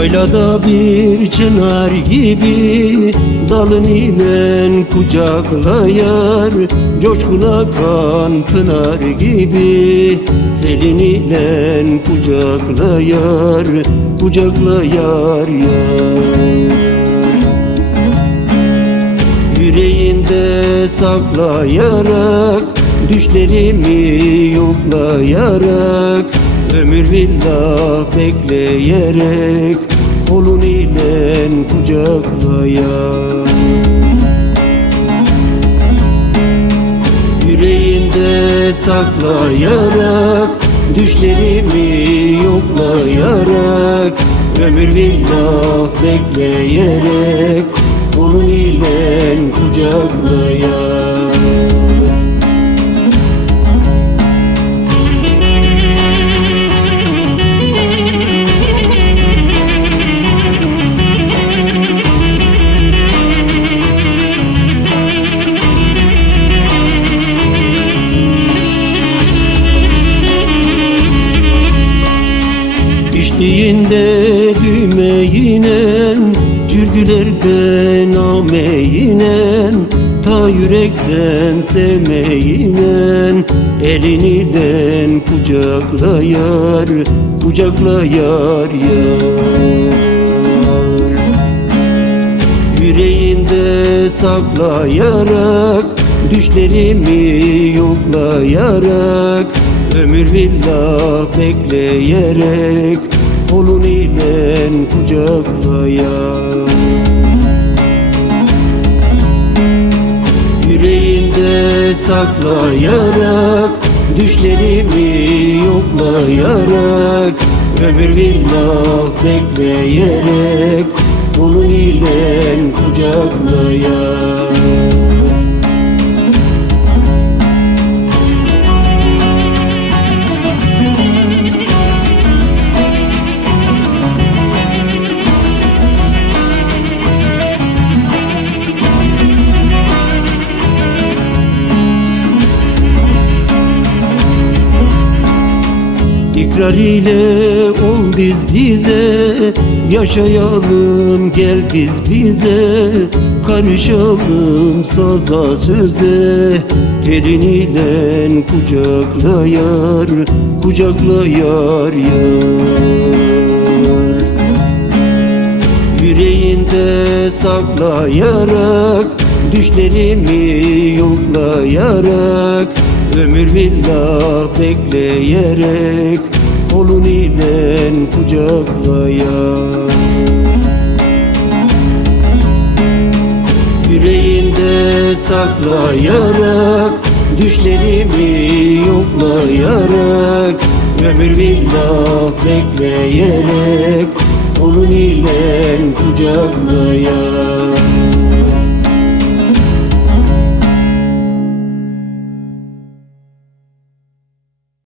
Yaylada bir çınar gibi dalın ile kucaklayar Coşkun akan pınar gibi selin ile kucaklayar Kucaklayar yar Yüreğinde saklayarak Düşlerimi yoklayarak Ömür billah bekleyerek Kolun ile kucaklayar. Yüreğinde saklayarak Düşlerimi yoklayarak Ömür billah bekleyerek Onun ile kucaklayar İçtiğinde düğmeyinen Türkülerden ameyinen Ta yürekten sevmeyinen Elin ile kucaklayar Kucaklayar yar. Yüreğinde saklayarak Düşlerimi yoklayarak Ömür billah bekleyerek Kolun ile kucaklayar Yüreğinde saklayarak Düşlerimi yoklayarak Ömür billah bekleyerek Kolun ile kucaklayar İkrar ile ol diz dize. Yaşayalım gel biz bize. Karışalım saza söze. Telin ile kucaklayar Kucaklayar yar. Yüreğinde saklayarak Düşlerimi yoklayarak Ömür billah bekleyerek Kolun ile kucaklayar Yüreğinde saklayarak Düşlerimi yoklayarak Ömür billah bekleyerek Kolun ile kucaklayar